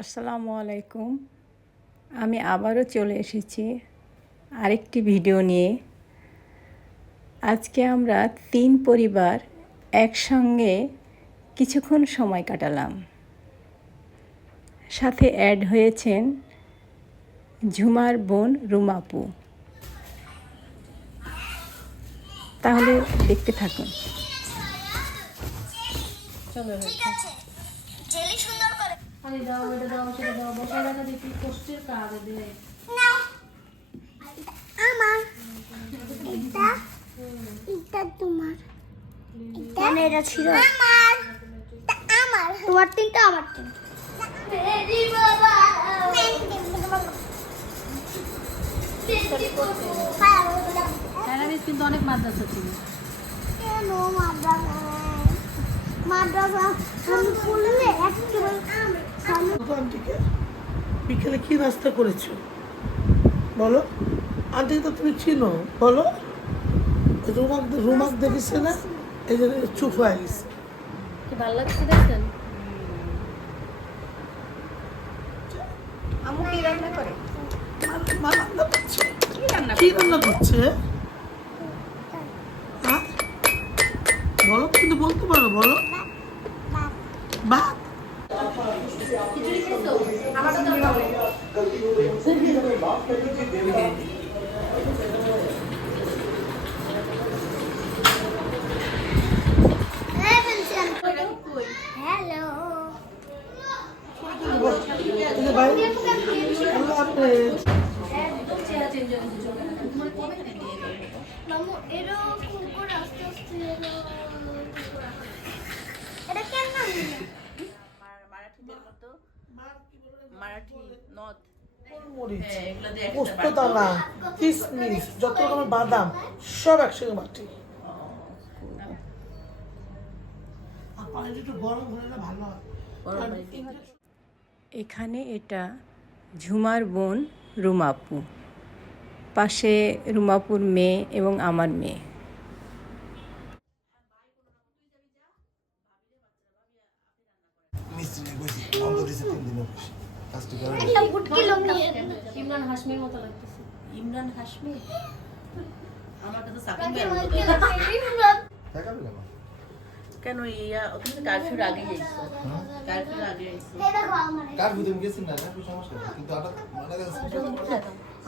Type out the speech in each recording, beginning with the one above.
আসসালামু আলাইকুম। আমি আবারও চলে এসেছি আরেকটি ভিডিও নিয়ে। আজকে আমরা 3 পরিবার একসঙ্গে কিছুক্ষণ সময় কাটালাম। সাথে অ্যাড হয়েছেন ঝুমার বোন রুমাপু। তাহলে দেখতে থাকুন। চলো জেলি সুন্দর করে আরে দাও এটা দাও সেটা দাও বসা দেখা দেখি কষ্টের কাজ দে নাও আমার এটা এটা তোমার এটা এটা ছিল আমার আমার তোমার তিনটা আমার তিনটা রেডি বাবা প্যারামিস কিন্তু অনেক মাদ্রাসা ছিল কেন মাদ্রাসা ফুললে আন্টিকে বিকেলে কি নাস্তা করেছো বলো? আন্টি তো তুমি চিনো, বলো। রুমাক দেখেছে না, এই জন্য চুপ হয়ে গেছে। কি ভালো লাগছে দেখছেন আম্মু কি রান্না করে? মা রান্না করছে। কি রান্না করছে? হ্যাঁ বলো, কিন্তু বলতে পারো, বলো। ভাত। হ্যালো আল্লাহ হাফেজ। একদম চেহারা চেঞ্জ হয়ে গেছে তোমার কবে থেকে দিয়ে দেবে মামু এরকম করে আস্তে আস্তে এটা কেন মারাঠিদের মতো মারাঠি নথ মরিচ, এগুলো দিয়ে পোস্তদানা, কিশমিশ, যত রকমের বাদাম সব একসঙ্গে বাটি। আর পানিটা একটু গরম হলে না ভালো হয়। এখানে এটা ঝুমার বোন রুমাপু, পাশে রুমাপুর মেয়ে এবং আমার মেয়ে। একটা গুটকি লঙ্কা ইমরান হাশমির মতো লাগতেছে ইমরান হাশমি আমার কাছে সাকিব কেন ইয়া ওখানে তো কারফিউর আগে যাইছো কারফিউর আগে যাইছো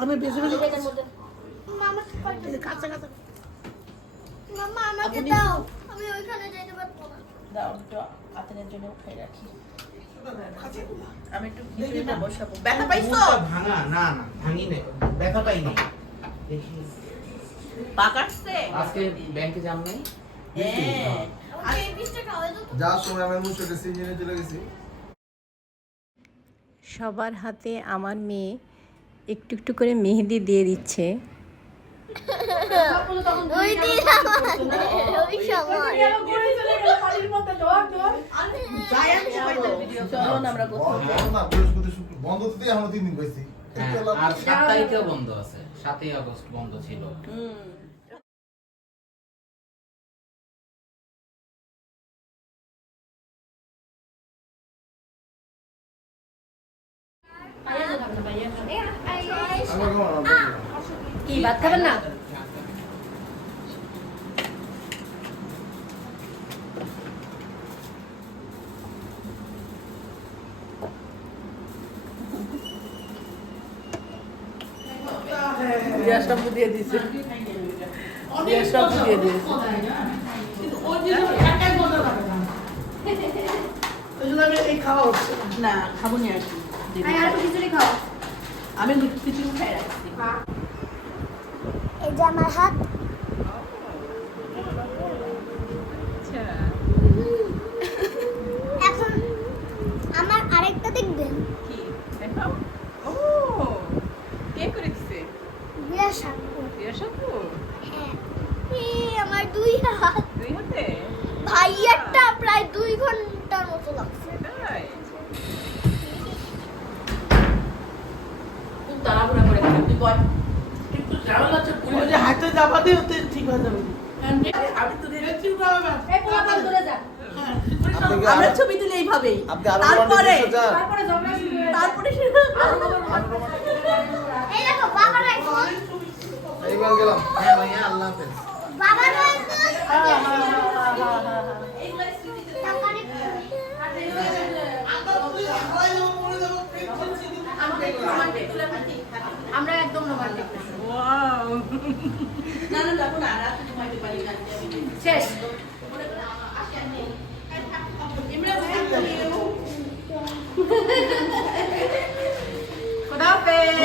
আমি বেশি বেশি মামা কাঁচা কাঁচা মামা আমাকে দাও আমি ওইখানে যেতে পারবো না দাও একটু আতনের জন্য খাই রাখি আমি একটু খিচুড়িটা বসাবো ব্যথা পাইছো ভাঙা না না ভাঙি নাই ব্যথা পাইনি পা কাটছে আজকে ব্যাংকে যাম নাই হ্যাঁ আমি এই পিসটা খাওয়াই দাও যাওয়ার সময় আমি মুশকিল সিজনে চলে গেছি। সবার হাতে আমার মেয়ে একটু একটু করে মেহেদি দিয়ে দিচ্ছে। ওই দিন ওই সময় চলো না আমরা কোথাও যাই। না বৃহস্পতি শুক্র বন্ধ তো এখনো 3 দিন কইছি। আর 7 তারিখেও বন্ধ আছে 7ই আগস্ট বন্ধ ছিল হুম পাইয়া যাবে না পাইয়া যাবে আমার কেমন কি ভাত খাবেন না বিয়ার শ্যাম্পু দিয়ে দিয়েছে বিয়ার শ্যাম্পু দিয়ে দিয়েছে এই জন্য আমি এই খাওয়া হচ্ছে না। না খাবো নি আর কি আর একটু খিচুড়ি খাও আমি খিচুড়ি খাই রাখছি এই যে আমার হাত এখন আমার আরেকটা দেখবেন কি দেখাও ও কে করে দিছে বিরাট সাপু বিয়ার শ্যাম্পু হ্যাঁ এই আমার দুই হাত দুই হাতে ভাইয়ারটা প্রায় 2 ঘন্টার মতো লাগছে তাই খুব তাড়াহুড়া করে খাবি তুই বল একটু ঝামেলা আছে, ওই যে হাতে যাবা দিয়ে ওতে ঠিক হয়ে যাবে। আমি তো ঠিক হবে। এই পোলাপান ধরে যা হ্যাঁ, আপনি কি আমরা ছবি তুলি এইভাবেই আপনি আরো তারপরে কন্টেন্ট চান? তারপরে ঝগড়া শুরু এই দেখো বাবার আইফোন এইবার গেলাম। হ্যাঁ ভাইয়া, আল্লাহ হাফেজ। বাবার আইফোন আমরা একদম রোমান্টিক না না দেখো না রাতে ঘুমাইতে পারি না শেষ খোদা হাফেজ